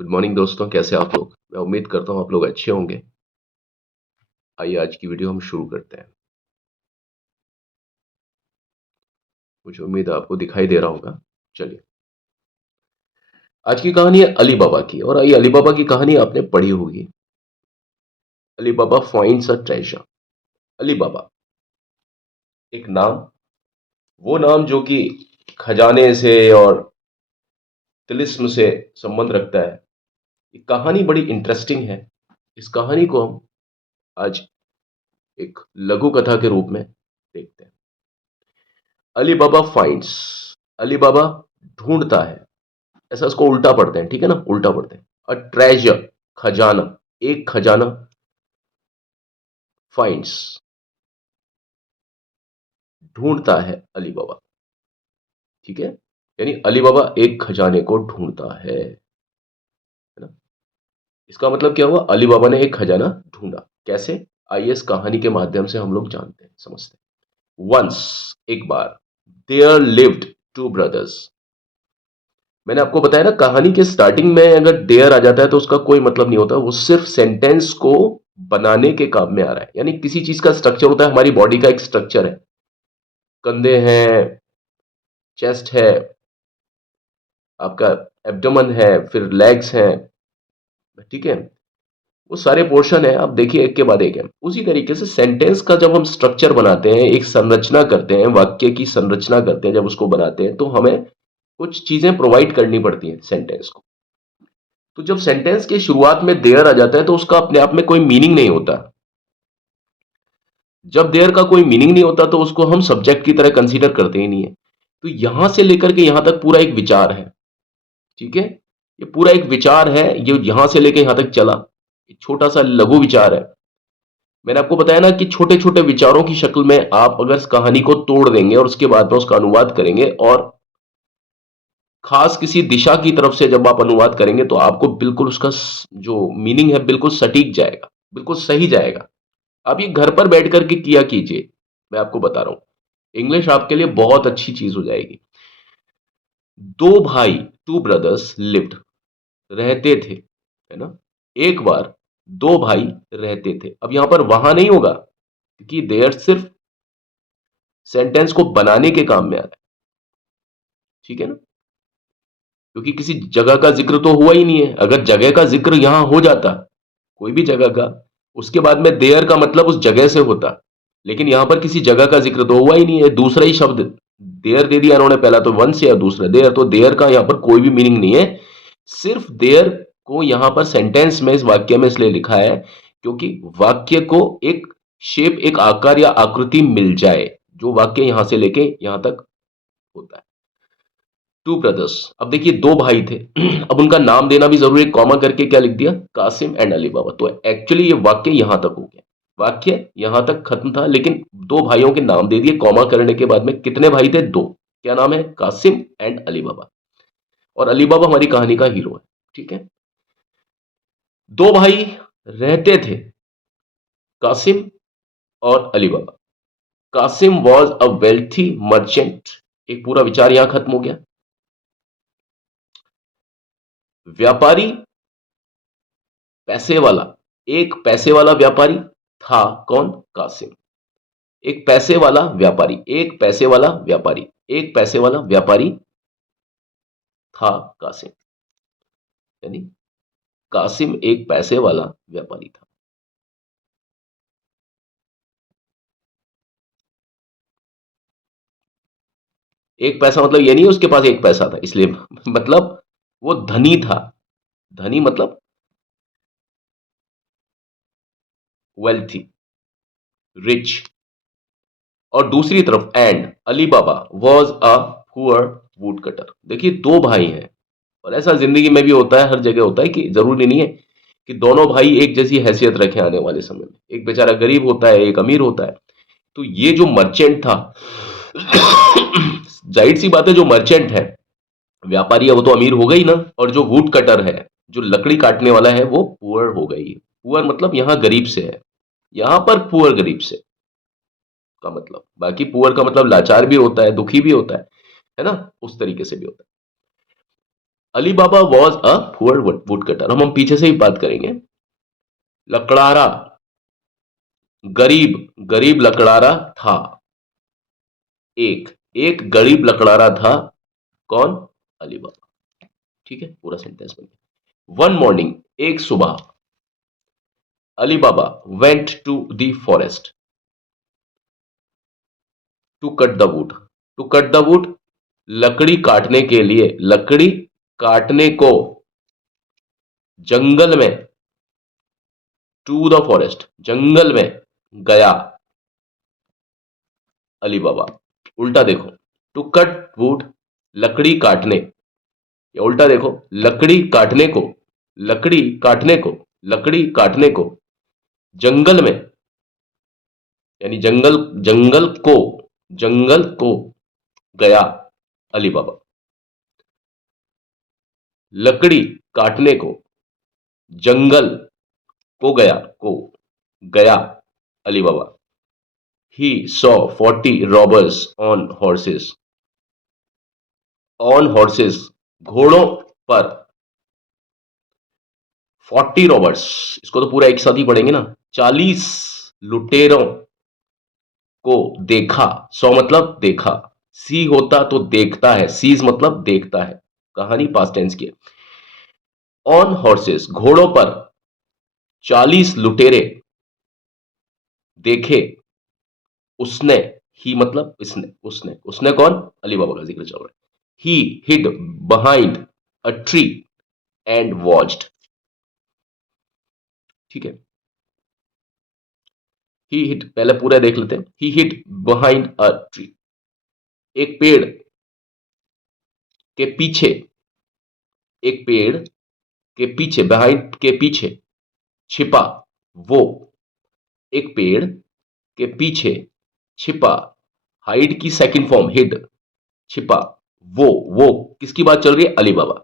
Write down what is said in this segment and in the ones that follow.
Good morning दोस्तों, कैसे आप लोग। मैं उम्मीद करता हूँ आप लोग अच्छे होंगे। आइए आज की वीडियो हम शुरू करते हैं। मुझे उम्मीद है आपको दिखाई दे रहा होगा। चलिए, आज की कहानी है अली बाबा की, और ये अली बाबा की कहानी आपने पढ़ी होगी। अली बाबा फाइंड्स अ ट्रेजर। अली बाबा एक नाम, वो नाम जो कि खजाने से और तिलिस्म से संबंध रखता है। ये कहानी बड़ी इंटरेस्टिंग है। इस कहानी को हम आज एक लघु कथा के रूप में देखते हैं। अली बाबा फाइंड्स, अली बाबा ढूंढता है, ऐसा इसको उल्टा पढ़ते हैं, ठीक है ना, उल्टा पढ़ते हैं। अ ट्रेजर, खजाना, एक खजाना। फाइंड्स, ढूंढता है अली बाबा, ठीक है। यानी अली बाबा एक खजाने को ढूंढता है ना। इसका मतलब क्या हुआ, अली बाबा ने एक खजाना ढूंढा। कैसे, आइए इस कहानी के माध्यम से हम लोग जानते हैं, समझते हैं। वंस, एक बार, देयर लिव्ड टू ब्रदर्स। मैंने आपको बताया ना, कहानी के स्टार्टिंग में अगर देयर आ जाता है तो उसका कोई मतलब नहीं होता, वो सिर्फ सेंटेंस को बनाने के काम में आ रहा है। यानी किसी चीज का स्ट्रक्चर होता है, हमारी बॉडी का एक स्ट्रक्चर है, कंधे हैं, चेस्ट है, आपका एब्डोमेन है, फिर लेग्स हैं, ठीक है। वो सारे पोर्शन है, आप देखिए एक के बाद एक है। उसी तरीके से सेंटेंस का जब हम स्ट्रक्चर बनाते हैं, एक संरचना करते हैं, वाक्य की संरचना करते हैं, जब उसको बनाते हैं तो हमें कुछ चीजें प्रोवाइड करनी पड़ती हैं सेंटेंस को। तो जब सेंटेंस के शुरुआत में देयर आ जाता है तो उसका अपने आप में कोई मीनिंग नहीं होता। जब देयर का कोई मीनिंग नहीं होता तो उसको हम सब्जेक्ट की तरह कंसीडर करते ही नहीं है। तो यहां से लेकर के यहां तक पूरा एक विचार है, ठीक है। ये पूरा एक विचार है, ये यहां से लेकर यहां तक चला, एक छोटा सा लघु विचार है। मैंने आपको बताया ना कि छोटे छोटे विचारों की शक्ल में आप अगर इस कहानी को तोड़ देंगे और उसके बाद में उसका अनुवाद करेंगे, और खास किसी दिशा की तरफ से जब आप अनुवाद करेंगे तो आपको बिल्कुल उसका जो मीनिंग है बिल्कुल सटीक जाएगा, बिल्कुल सही जाएगा। आप ये घर पर बैठ करके किया कीजिए, मैं आपको बता रहा हूं, इंग्लिश आपके लिए बहुत अच्छी चीज हो जाएगी। दो भाई, टू ब्रदर्स लिव्ड, रहते थे, है ना। एक बार दो भाई रहते थे। अब यहां पर वहां नहीं होगा, क्योंकि देयर सिर्फ सेंटेंस को बनाने के काम में आ रहा है, ठीक है ना। क्योंकि किसी जगह का जिक्र तो हुआ ही नहीं है। अगर जगह का जिक्र यहां हो जाता, कोई भी जगह का, उसके बाद में देयर का मतलब उस जगह से होता। लेकिन यहां पर किसी जगह का जिक्र तो हुआ ही नहीं है, दूसरा ही शब्द देयर दे दिया उन्होंने, पहला तो वन से या दूसरा देयर, तो देयर का यहां पर कोई भी मीनिंग नहीं है। सिर्फ देयर को यहां पर सेंटेंस में, इस वाक्य में इसलिए लिखा है क्योंकि वाक्य को एक शेप, एक आकार या आकृति मिल जाए, जो वाक्य यहां से लेके यहां तक होता है। टू ब्रदर्स, अब देखिए दो भाई थे। अब उनका नाम देना भी जरूरी है, कॉमा करके क्या लिख दिया, कासिम एंड अली बाबा। तो एक्चुअली ये वाक्य यहां तक हो गया, वाक्य यहां तक खत्म था, लेकिन दो भाइयों के नाम दे दिए कॉमा करने के बाद में। कितने भाई थे, दो। क्या नाम है, कासिम एंड अली बाबा। और अली बाबा हमारी कहानी का हीरो है, ठीक है। दो भाई रहते थे, कासिम और Ali Baba. Kasim was a wealthy merchant, एक पूरा विचार यहां खत्म हो गया। व्यापारी, पैसे वाला, एक पैसे वाला व्यापारी था, कौन, कासिम। एक पैसे वाला व्यापारी, एक पैसे वाला व्यापारी, एक पैसे वाला व्यापारी था कासिम। यानी कासिम एक पैसे वाला व्यापारी था। एक पैसा मतलब ये नहीं है उसके पास एक पैसा था इसलिए, मतलब वो धनी था। धनी मतलब वेल्थी, रिच। और दूसरी तरफ and Ali Baba was a poor would cutter. देखिए दो भाई हैं, और ऐसा जिंदगी में भी होता है, हर जगह होता है कि जरूरी नहीं है कि दोनों भाई एक जैसी हैसियत रखें आने वाले समय में। एक बेचारा गरीब होता है, एक अमीर होता है। तो ये जो मर्चेंट था, जाहिर सी बात है, जो मर्चेंट है, व्यापारी है, वो तो अमीर हो गई ना। और जो वुड कटर है, जो लकड़ी काटने वाला है, वो पुअर हो गई। पुअर मतलब यहां गरीब से है, यहां पर पुअर गरीब से का मतलब। बाकी पुअर का मतलब लाचार भी होता है, दुखी भी होता है ना, उस तरीके से भी होता है। Ali Baba was a poor woodcutter, हम पीछे से ही बात करेंगे। लकड़ारा, गरीब, गरीब लकड़ारा था। एक, एक गरीब लकड़ारा था। कौन? अली बाबा। ठीक है, पूरा सेंटेंस बन गया। वन मॉर्निंग, एक सुबह, Ali Baba went to the forest to cut the wood. To cut the wood, लकड़ी काटने के लिए, लकड़ी काटने को, जंगल में, टू द फॉरेस्ट, जंगल में गया अली बाबा। उल्टा देखो, टू कट वुड, लकड़ी काटने, या उल्टा देखो, लकड़ी काटने को, लकड़ी काटने को, लकड़ी काटने को, जंगल में, यानी जंगल, जंगल को, जंगल को गया अली बाबा। लकड़ी काटने को, जंगल को गया, को गया Ali Baba. He saw 40 robbers on horses, on horses, घोड़ों पर, 40 रॉबर्स, इसको तो पूरा एक साथ ही पढ़ेंगे ना, 40 लुटेरों को देखा। सौ मतलब देखा, सी होता तो देखता है, सीज मतलब देखता है, कहानी पास्ट टेंस की है। ऑन हॉर्सेस, घोड़ों पर 40 लुटेरे देखे उसने, ही मतलब इसने, उसने कौन? अली बाबा का जिक्र चल रहा है। ही hide behind a tree and watched. ठीक है, ही हिड, पहले पूरा देख लेते हैं। ही हिड बिहाइंड अ ट्री, एक पेड़ के पीछे, एक पेड़ के पीछे, बिहाइंड के पीछे, छिपा वो, एक पेड़ के पीछे छिपा, हाइड की सेकंड फॉर्म हिड, छिपा वो किसकी बात चल रही है? Ali Baba.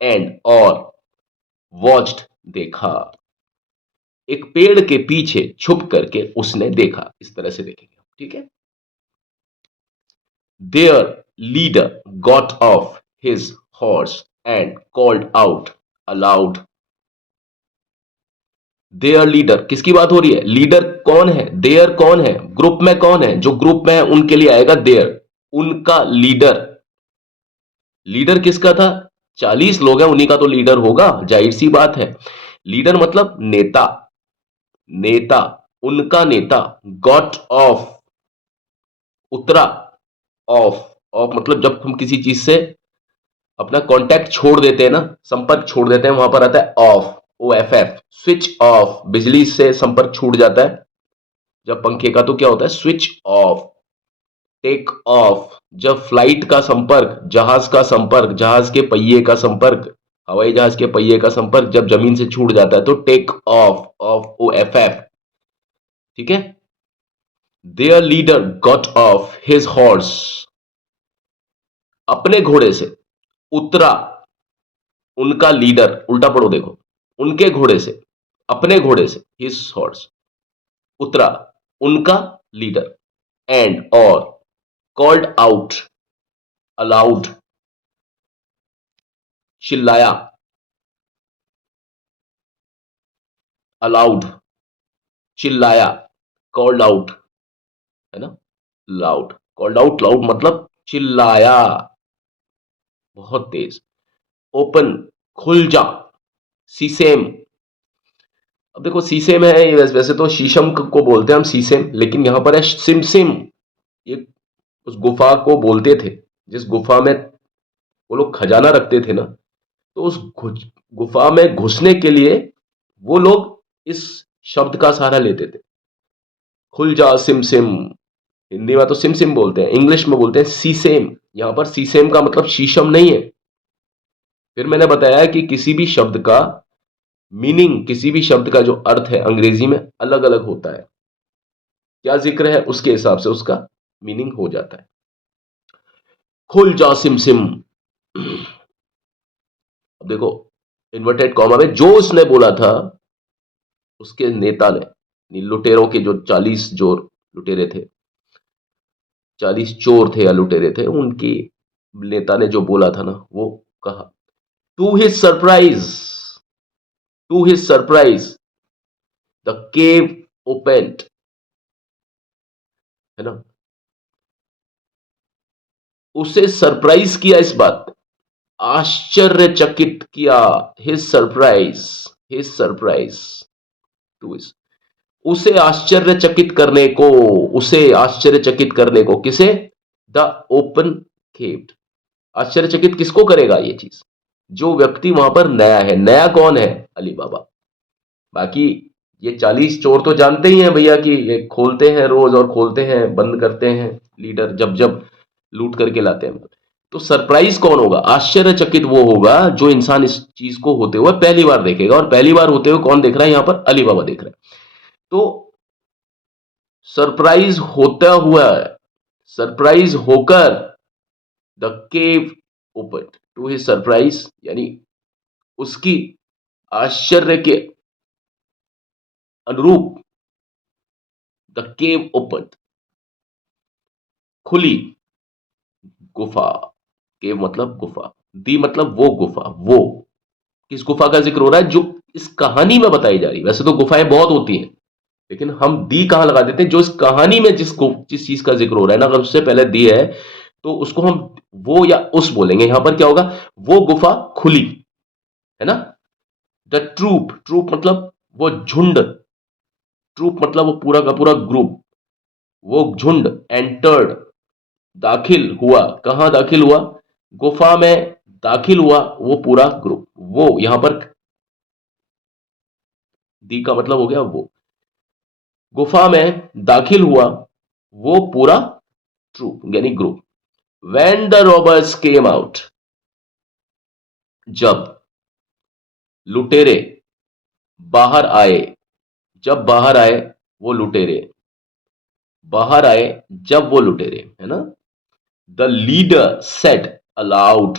एंड और, वॉच्ड देखा, एक पेड़ के पीछे छुप करके उसने देखा, इस तरह से देखेंगे। ठीक है, their leader got off his horse and called out allowed. There leader, किसकी बात हो रही है? लीडर कौन है? देयर कौन है? ग्रुप में कौन है? जो ग्रुप में है उनके लिए आएगा देयर, उनका लीडर। लीडर किसका था? 40 लोग हैं, उन्हीं का तो लीडर होगा, जाहिर सी बात है। लीडर मतलब नेता, नेता, उनका नेता। गॉट ऑफ, उतरा, ऑफ, ऑफ मतलब जब हम किसी चीज से अपना कांटेक्ट छोड़ देते हैं ना, संपर्क छोड़ देते हैं, वहां पर आता है off, O F F, switch off, बिजली से संपर्क छूट जाता है जब पंखे का, तो क्या होता है? Switch off. टेक ऑफ, जब फ्लाइट का संपर्क, जहाज का संपर्क, जहाज के पहिए का संपर्क, हवाई जहाज के पहिए का संपर्क जब जमीन से छूट जाता है तो take off, off O F F. ठीक है, their leader got off his horse, अपने घोड़े से उतरा उनका लीडर, उल्टा पढ़ो देखो, उनके घोड़े से, अपने घोड़े से, हिज हॉर्स, उतरा उनका लीडर, एंड और, कॉल्ड आउट अलाउड, चिल्लाया, अलाउड, चिल्लाया, कॉल्ड आउट, है ना, लाउड, कॉल्ड आउट, लाउड मतलब चिल्लाया बहुत तेज। ओपन, खुल जा, सीसेम, अब देखो सीसेम है, ये वैसे तो शीशम को बोलते हैं हम सीसेम, लेकिन यहां पर है सिमसिम। ये उस गुफा को बोलते थे जिस गुफा में वो लोग खजाना रखते थे ना, तो उस गुफा में घुसने के लिए वो लोग इस शब्द का सहारा लेते थे। खुल जा सिमसिम, हिंदी में तो सिमसिम बोलते हैं, इंग्लिश में बोलते हैं सीसेम। यहां पर सीसेम का मतलब शीशम नहीं है। फिर मैंने बताया कि किसी भी शब्द का मीनिंग, किसी भी शब्द का जो अर्थ है अंग्रेजी में अलग अलग होता है, क्या जिक्र है उसके हिसाब से उसका मीनिंग हो जाता है। खुल जा सिमसिम, अब देखो इन्वर्टेड कॉमा में जो उसने बोला था, उसके नेता ने, लुटेरों के जो 40 जो लुटेरे थे, 40 चोर थे या लुटेरे थे, उनकी नेता ने जो बोला था ना वो कहा। To his surprise the cave opened, है ना, उसे सरप्राइज किया, इस बात आश्चर्यचकित किया, हिज सरप्राइज टू हिज, उसे आश्चर्यचकित करने को, किसे, द ओपन केव्ड, आश्चर्यचकित किसको करेगा ये चीज, जो व्यक्ति वहां पर नया है। नया कौन है, अली बाबा। बाकी ये 40 चोर तो जानते ही हैं भैया कि ये खोलते हैं रोज और खोलते हैं, बंद करते हैं लीडर जब जब लूट करके लाते हैं। तो सरप्राइज कौन होगा, आश्चर्यचकित वो होगा जो इंसान इस चीज को होते हुए पहली बार देखेगा, और पहली बार होते हुए कौन देख रहा है, यहां पर अली बाबा देख रहा है। तो सरप्राइज होता हुआ, सरप्राइज होकर the cave open, to his surprise यानी उसकी आश्चर्य के अनुरूप, द केव ओपन, खुली गुफा, केव मतलब गुफा, दी मतलब वो गुफा, वो किस गुफा का जिक्र हो रहा है, जो इस कहानी में बताई जा रही है। वैसे तो गुफाएं बहुत होती हैं, लेकिन हम दी कहां लगा देते हैं, जो इस कहानी में जिस चीज का जिक्र हो रहा है ना, अगर उससे पहले दी है तो उसको हम वो या उस बोलेंगे। यहां पर क्या होगा, वो गुफा खुली, है ना। द ट्रूप मतलब वो झुंड, ट्रूप मतलब वो पूरा का पूरा ग्रुप, वो झुंड, एंटर्ड दाखिल हुआ, कहां दाखिल हुआ, गुफा में दाखिल हुआ वो पूरा ग्रुप। वो यहां पर दी का मतलब हो गया वो, गुफा में दाखिल हुआ वो पूरा ट्रूप यानी group. When the robbers came out, जब लुटेरे बाहर आए, जब बाहर आए वो लुटेरे, बाहर आए जब वो लुटेरे, है ना। द लीडर सेड अलाउड,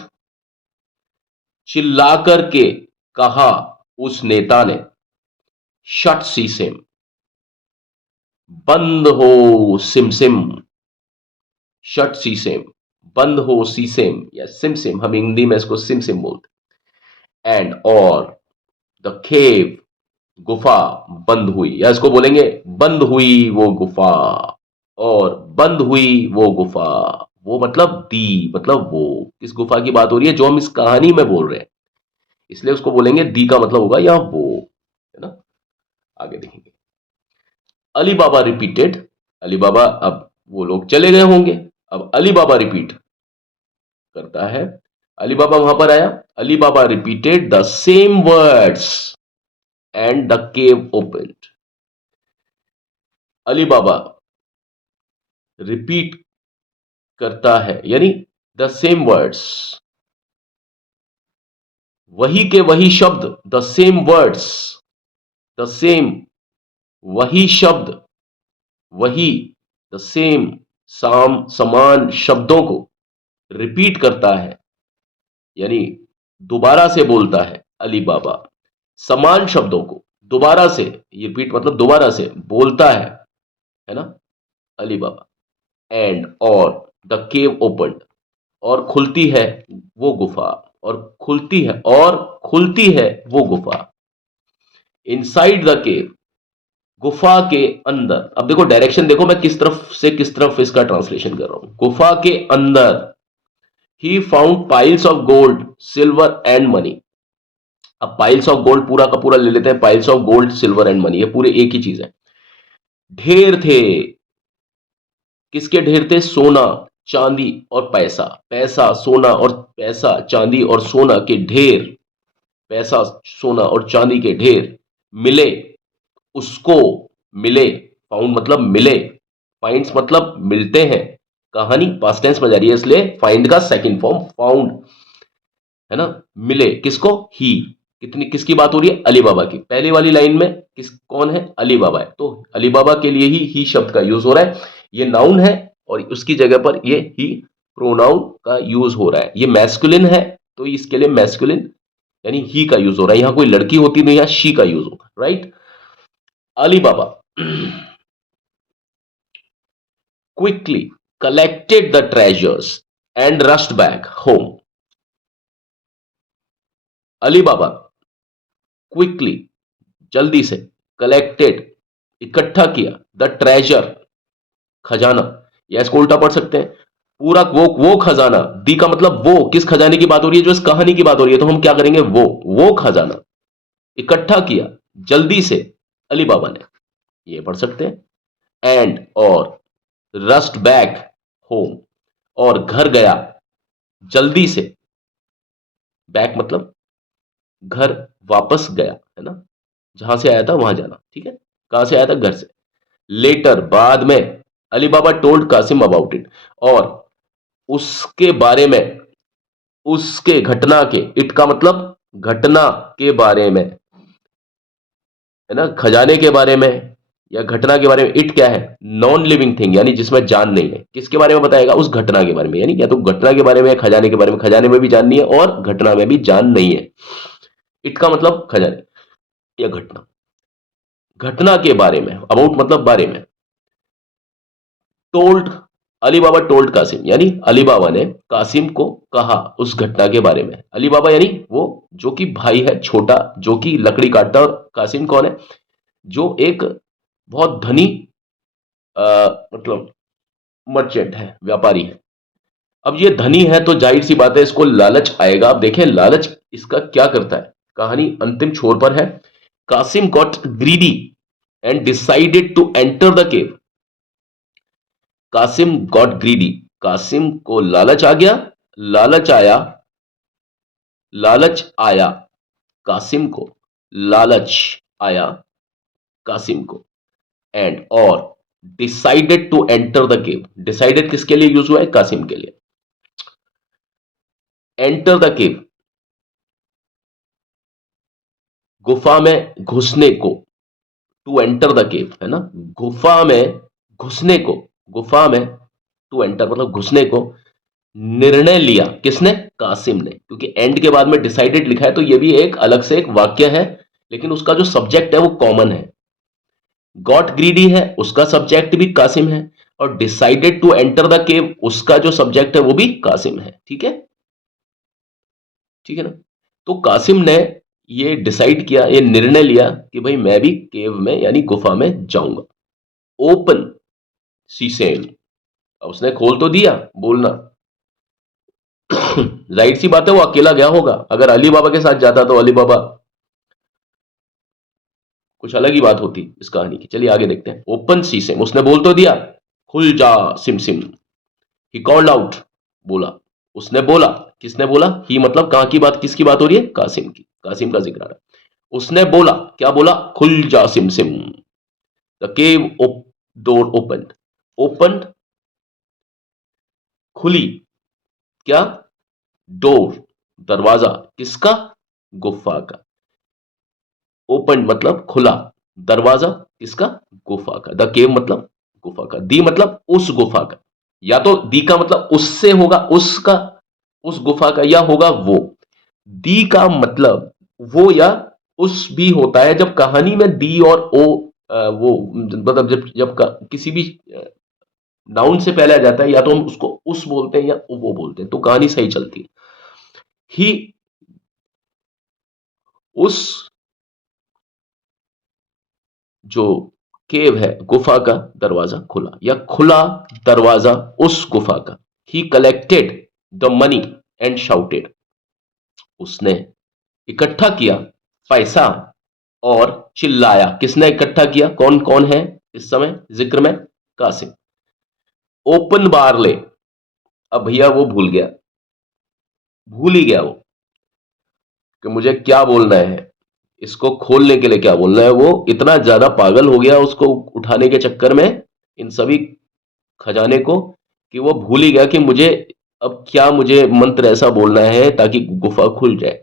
चिल्लाकर के कहा उस नेता ने, शट सीसेम, बंद हो सिमसिम, शट सीसेम, बंद हो सीसेम या सिमसिम, हम हिंदी में इसको सिमसिम बोलते हैं। एंड और द केव, गुफा बंद हुई, या इसको बोलेंगे बंद हुई वो गुफा, और बंद हुई वो गुफा, वो मतलब दी, मतलब वो किस गुफा की बात हो रही है, जो हम इस कहानी में बोल रहे हैं, इसलिए उसको बोलेंगे दी का मतलब होगा या वो, है ना। आगे देखेंगे, अली बाबा रिपीटेड, अली बाबा, अब वो लोग चले गए होंगे, अब अली बाबा रिपीट करता है, अली बाबा वहां पर आया, Ali Baba repeated the same words and the cave opened, Ali Baba repeat करता है यानी द सेम वर्ड्स, वही के वही शब्द, the same words, the same वही शब्द, वही द सेम समान शब्दों को रिपीट करता है, यानी दोबारा से बोलता है अली बाबा, समान शब्दों को दोबारा से, ये रिपीट मतलब दोबारा से बोलता है ना, अली बाबा। एंड और द केव ओपन्ड, और खुलती है वो गुफा, और खुलती है, और खुलती है वो गुफा, इनसाइड द केव, गुफा के अंदर। अब देखो डायरेक्शन देखो, मैं किस तरफ से किस तरफ इसका ट्रांसलेशन कर रहा हूं, गुफा के अंदर he found piles of gold silver and money. अब पाइल्स ऑफ गोल्ड पूरा का पूरा ले लेते हैं, piles of gold silver and money, ये पूरे एक ही चीज है। ढेर थे, किसके ढेर थे, सोना चांदी और पैसा, पैसा सोना और पैसा चांदी और सोना के ढेर, पैसा सोना और चांदी के ढेर मिले उसको, मिले, फाउंड मतलब मिले, फाइंड्स मतलब मिलते हैं, कहानी पास्ट टेंस में जा रही है इसलिए फाइंड का सेकंड फॉर्म फाउंड, है ना। मिले किसको, ही, कितनी किसकी बात हो रही है, अली बाबा की। पहली वाली लाइन में किस कौन है, अली बाबा है, तो अली बाबा के लिए ही शब्द का यूज हो रहा है, ये नाउन है और उसकी जगह पर ये ही प्रोनाउन का यूज हो रहा है। ये मैस्कुलिन है तो इसके लिए मैस्कुलिन यानी ही का यूज हो रहा है, यहां कोई लड़की होती नहीं, यहां शी का यूज होगा, right. Ali Baba quickly collected the treasures and rushed back home. Ali Baba quickly, जल्दी से, कलेक्टेड, इकट्ठा किया, द ट्रेजर, खजाना, या इसको उल्टा पढ़ सकते हैं, पूरा वो खजाना, दी का मतलब वो, किस खजाने की बात हो रही है, जो इस कहानी की बात हो रही है, तो हम क्या करेंगे, वो खजाना इकट्ठा किया जल्दी से अली बाबा ने, ये पढ़ सकते हैं। एंड और रस्ट बैक होम, और घर गया जल्दी से, बैक मतलब घर वापस गया, है ना, जहां से आया था वहां जाना, ठीक है, कहां से आया था, घर से। लेटर बाद में, अली बाबा टोल्ड कासिम अबाउट इट, और उसके बारे में, उसके घटना के, इट का मतलब घटना के बारे में, है ना, खजाने के बारे में या घटना के बारे में। इट क्या है, नॉन लिविंग थिंग, यानी जिसमें जान नहीं है। किसके बारे में बताएगा, उस घटना के बारे में, यानी या तो घटना के बारे में या खजाने के बारे में। खजाने में भी जान नहीं है और घटना में भी जान नहीं है। इट का मतलब खजाने या घटना, घटना के बारे में, अबाउट मतलब बारे में। टोल्ड, अली बाबा टोल्ड कासिम, यानी अली बाबा ने कासिम को कहा उस घटना के बारे में। अली बाबा यानी वो जो कि भाई है छोटा, जो कि लकड़ी काटता है, और कासिम कौन है, जो एक बहुत धनी मतलब मर्चेंट है, व्यापारी है। अब ये धनी है तो जाहिर सी बात है इसको लालच आएगा। अब देखें लालच इसका क्या करता है। कहानी अंतिम छोर पर है। Kasim got greedy and decided to enter the cave. Kasim got greedy, Kasim को लालच आ गया, लालच आया, लालच आया कासिम को, लालच आया कासिम को। एंड और decided to enter the cave, decided किसके लिए यूज हुआ है, कासिम के लिए। एंटर द केव, गुफा में घुसने को, टू एंटर द केव, है ना, गुफा में घुसने को, गुफा में, टू एंटर मतलब घुसने को, निर्णय लिया किसने, कासिम ने। क्योंकि एंड के बाद में डिसाइडेड लिखा है तो ये भी एक अलग से एक वाक्य है, लेकिन उसका जो सब्जेक्ट है वो कॉमन है। गॉट ग्रीडी है, उसका सब्जेक्ट भी कासिम है, और decided to enter the cave, उसका जो सब्जेक्ट है वो भी कासिम है। ठीक है, ठीक है ना। तो कासिम ने ये डिसाइड किया, ये निर्णय लिया कि भाई मैं भी केव में यानी गुफा में जाऊंगा। ओपन सीसेन, उसने खोल तो दिया बोलना। जाहिर सी बात है वो अकेला गया होगा। अगर अली बाबा के साथ जाता तो अली बाबा कुछ अलग ही बात होती इस कहानी की। चलिए आगे देखते हैं। ओपन सीसेम, उसने बोल तो दिया, खुल जा SIM SIM. He called out, बोला, उसने बोला, किसने बोला, ही मतलब कहां की बात, किसकी बात हो रही है, कासिम की, कासिम का जिक्र आ रहा है। उसने बोला, क्या बोला, खुल जा SIM SIM. The cave door open, open खुली, क्या, डोर दरवाजा, किसका, गुफा का। ओपन मतलब खुला, दरवाजा किसका, गुफा का। द केव मतलब गुफा का, दी मतलब उस गुफा का। या तो दी का मतलब उससे होगा, उसका, उस गुफा का, या होगा वो। दी का मतलब वो या उस भी होता है जब कहानी में दी और ओ वो मतलब जब जब किसी भी नाउन से पहले आ जाता है, या तो हम उसको उस बोलते हैं या वो बोलते हैं, तो कहानी सही चलती है। ही, उस जो केव है, गुफा का दरवाजा खुला, या खुला दरवाजा उस गुफा का। ही collected the money and shouted, उसने इकट्ठा किया पैसा और चिल्लाया। किसने इकट्ठा किया, कौन कौन है इस समय जिक्र में, कासिम। ओपन बारले, अब भैया वो भूल गया, भूल ही गया वो कि मुझे क्या बोलना है, इसको खोलने के लिए क्या बोलना है। वो इतना ज्यादा पागल हो गया उसको उठाने के चक्कर में, इन सभी खजाने को, कि वो भूल ही गया कि मुझे अब क्या, मुझे मंत्र ऐसा बोलना है ताकि गुफा खुल जाए।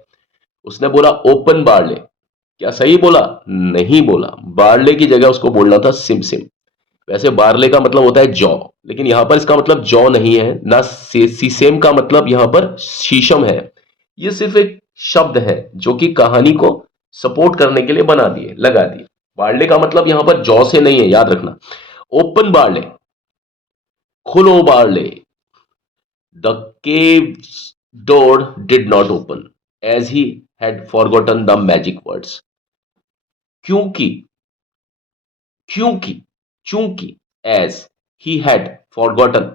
उसने बोला ओपन बारले, क्या सही बोला, नहीं बोला, बारले की जगह उसको बोलना था सिम सिम। वैसे बारले का मतलब होता है जौ, लेकिन यहां पर इसका मतलब जौ नहीं है ना, सीसेम का मतलब यहां पर शीशम है। ये सिर्फ एक शब्द है जो कि कहानी को सपोर्ट करने के लिए बना दिए, लगा दिए। बारले का मतलब यहां पर जौ से नहीं है, याद रखना। ओपन बारले, खुलो barley, the cave door did not open as he had forgotten the magic words. क्योंकि क्योंकि चूंकि एज ही हैड फॉरगॉटन,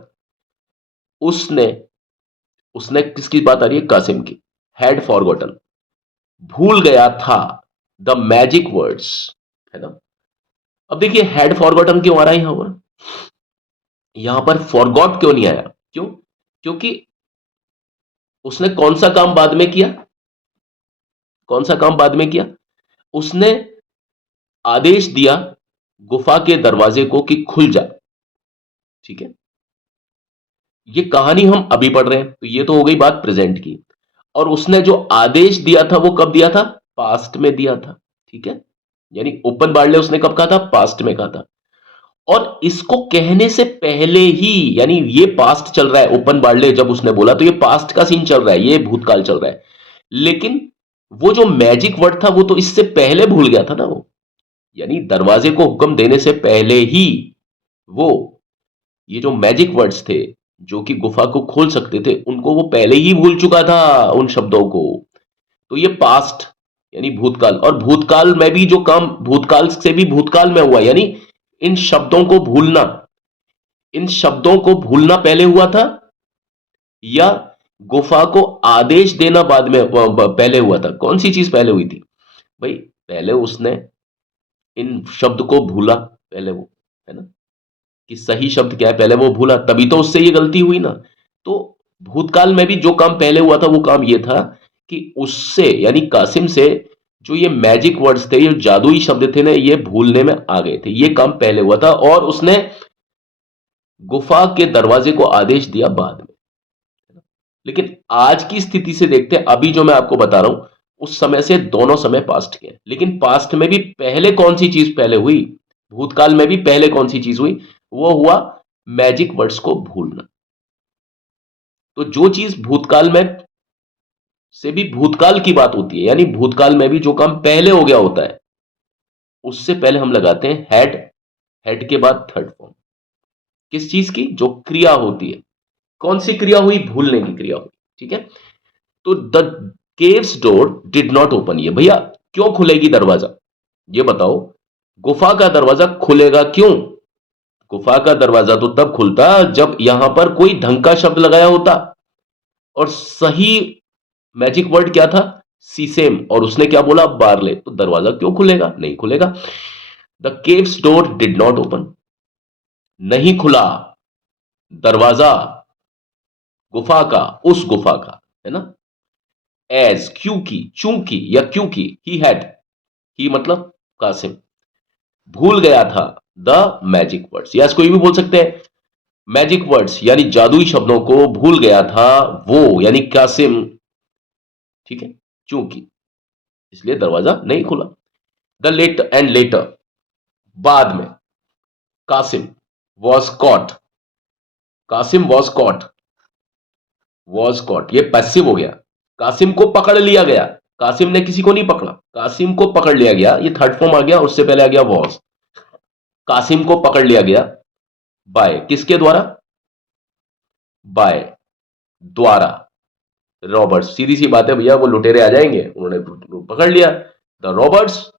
उसने उसने किसकी बात आ रही है? कासिम की। हैड फॉरगॉटन, भूल गया था, द मैजिक वर्ड्स, है ना। अब देखिए हैड फॉरगॉटन क्यों आ रहा है यहां पर? यहां पर फॉरगॉट क्यों नहीं आया? क्यों? क्योंकि उसने कौन सा काम बाद में किया? कौन सा काम बाद में किया? उसने आदेश दिया गुफा के दरवाजे को कि खुल जा। ठीक है, ये कहानी हम अभी पढ़ रहे हैं, तो ये तो हो गई बात प्रेजेंट की। और उसने जो आदेश दिया था वो कब दिया था? पास्ट में दिया था। ठीक है, यानी ओपन बारले उसने कब कहा था? पास्ट में कहा था। और इसको कहने से पहले ही, यानी ये पास्ट चल रहा है, ओपन बारले जब उसने बोला तो ये पास्ट का सीन चल रहा है, ये भूतकाल चल रहा है। लेकिन वो जो मैजिक वर्ड था वो तो इससे पहले भूल गया था ना वो, यानी दरवाजे को हुक्म देने से पहले ही वो, ये जो मैजिक वर्ड्स थे जो कि गुफा को खोल सकते थे, उनको वो पहले ही भूल चुका था, उन शब्दों को। तो ये पास्ट यानी भूतकाल, और भूतकाल में भी जो काम भूतकाल से भी भूतकाल में हुआ, यानी इन शब्दों को भूलना, इन शब्दों को भूलना पहले हुआ था या गुफा को आदेश देना बाद में पहले हुआ था? कौन सी चीज पहले हुई थी भाई? पहले उसने इन शब्द को भूला, पहले वो, है ना, कि सही शब्द क्या है, पहले वो भूला, तभी तो उससे ये गलती हुई ना। तो भूतकाल में भी जो काम पहले हुआ था वो काम ये था कि उससे यानी कासिम से जो ये मैजिक वर्ड्स थे, ये जादुई शब्द थे ना, ये भूलने में आ गए थे, ये काम पहले हुआ था। और उसने गुफा के दरवाजे को आदेश दिया बाद में। लेकिन आज की स्थिति से देखते हैं, अभी जो मैं आपको बता रहा हूं उस समय से दोनों समय पास्ट के हैं। लेकिन पास्ट में भी पहले कौन सी चीज पहले हुई? भूतकाल में भी पहले कौन सी चीज हुई? वो हुआ मैजिक वर्ड्स को भूलना। तो जो चीज भूतकाल में से भी भूतकाल की बात होती है, यानी भूतकाल में भी जो काम पहले हो गया होता है, उससे पहले हम लगाते हैं हैड। हैड के बाद थर्ड फॉर्म किस चीज की? जो क्रिया होती है। कौन सी क्रिया हुई? भूलने की क्रिया हुई। ठीक है, तो the caves door did not open, ये भैया क्यों खुलेगी दरवाजा? ये बताओ, गुफा का दरवाजा खुलेगा क्यों? गुफा का दरवाजा तो तब खुलता जब यहां पर कोई ढंग का शब्द लगाया होता, और सही मैजिक वर्ड क्या था? सीसेम, और उसने क्या बोला? बार्ले। तो दरवाजा क्यों खुलेगा? नहीं खुलेगा। The caves door did not open, नहीं खुला दरवाजा गुफा का, उस गुफा का, है ना। एज, क्योंकि, चूंकि या क्योंकि, ही हैड, ही मतलब कासिम, भूल गया था द मैजिक वर्ड्स, या कोई भी बोल सकते हैं मैजिक वर्ड्स यानी जादुई शब्दों को भूल गया था वो, यानी कासिम। ठीक है, चूंकि, इसलिए दरवाजा नहीं खुला। द लेट एंड लेटर, बाद में, Cassim was caught, Cassim was caught, ये पैसिव हो गया। कासिम को पकड़ लिया गया, कासिम ने किसी को नहीं पकड़ा, कासिम को पकड़ लिया गया, ये थर्ड फॉर्म आ गया, उससे पहले आ गया वॉज। कासिम को पकड़ लिया गया बाय, किसके द्वारा? बाय, द्वारा, रॉबर्ट्स। सीधी सी बात है भैया, वो लुटेरे आ जाएंगे, उन्होंने पकड़ लिया। द रॉबर्ट्स,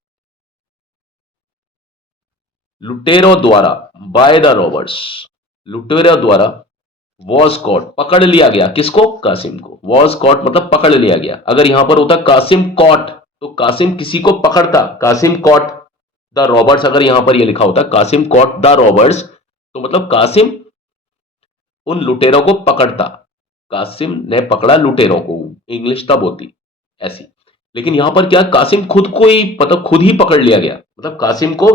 लुटेरों द्वारा, बाय द रॉबर्ट्स, लुटेरों द्वारा, वॉज कॉट, पकड़ लिया गया, किसको? कासिम को। वॉज कॉट मतलब पकड़ लिया गया। अगर यहां पर होता कासिम कॉट तो कासिम किसी को पकड़ता, कासिम कॉट द रॉबर्ट्स, अगर यहां पर यह लिखा होता कासिम कॉट द रॉबर्ट्स, तो मतलब कासिम उन लुटेरों को पकड़ता, कासिम ने पकड़ा लुटेरों को, इंग्लिश तब होती ऐसी। लेकिन यहां पर क्या, कासिम खुद को ही, मतलब खुद ही पकड़ लिया गया, मतलब कासिम को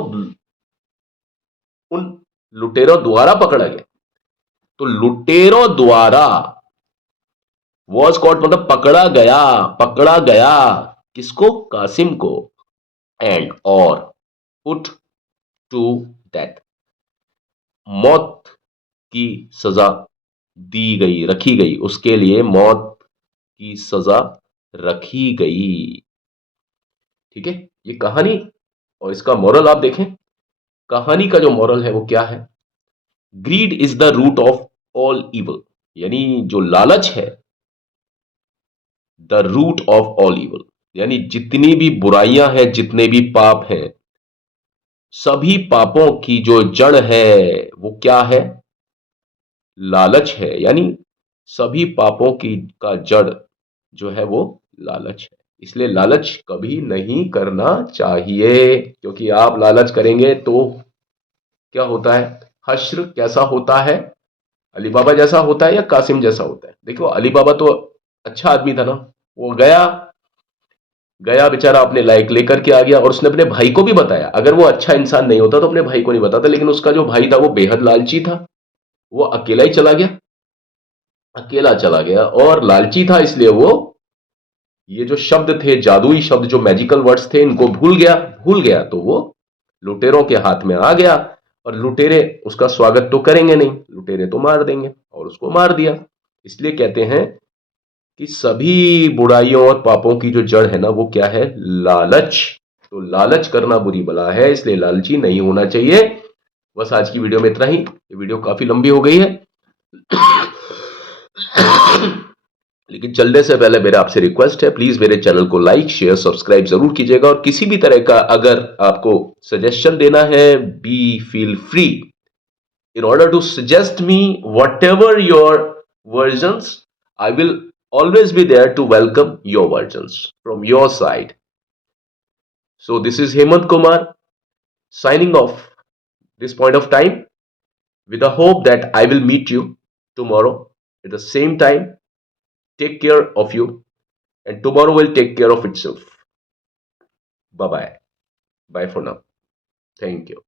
उन लुटेरों द्वारा पकड़ा गया। तो लुटेरों द्वारा, वॉज कॉट मतलब पकड़ा गया, पकड़ा गया, किसको? कासिम को। एंड, और, पुट टू डेथ, मौत की सजा दी गई, रखी गई, उसके लिए मौत की सजा रखी गई। ठीक है, ये कहानी, और इसका मॉरल आप देखें, कहानी का जो मॉरल है वो क्या है? Greed is the root of all evil, यानी जो लालच है, the root of all evil, यानी जितनी भी बुराइयां हैं, जितने भी पाप हैं, सभी पापों की जो जड़ है वो क्या है? लालच है। यानी सभी पापों की का जड़ जो है वो लालच है। इसलिए लालच कभी नहीं करना चाहिए, क्योंकि आप लालच करेंगे तो क्या होता है? हश्र कैसा होता है? अली बाबा जैसा होता है या कासिम जैसा होता है? देखो, अली बाबा तो अच्छा आदमी था ना, वो गया गया बेचारा, अपने लायक लेकर के आ गया, और उसने अपने भाई को भी बताया। अगर वो अच्छा इंसान नहीं होता तो अपने भाई को नहीं बताता, लेकिन उसका जो भाई था वो बेहद लालची था, वो अकेला ही चला गया। अकेला चला गया और लालची था, इसलिए वो ये जो शब्द थे, जादुई शब्द, जो मैजिकल वर्ड्स थे, इनको भूल गया तो वो लुटेरों के हाथ में आ गया। और लुटेरे उसका स्वागत तो करेंगे नहीं, लुटेरे तो मार देंगे, और उसको मार दिया। इसलिए कहते हैं कि सभी बुराइयों और पापों की जो जड़ है ना वो क्या है? लालच। तो लालच करना बुरी बला है, इसलिए लालची नहीं होना चाहिए। बस आज की वीडियो में इतना ही। ये वीडियो काफी लंबी हो गई है, लेकिन चलने से पहले मेरा आपसे रिक्वेस्ट है, प्लीज मेरे चैनल को लाइक शेयर सब्सक्राइब जरूर कीजिएगा। और किसी भी तरह का अगर आपको सजेशन देना है, be feel free in order to suggest me whatever your versions. I will always be there to welcome your versions from your side. So this is Hemant Kumar signing off this point of time, with the hope that I will meet you tomorrow at the same time. Take care of you, and tomorrow will take care of itself. Bye bye. Bye for now. Thank you.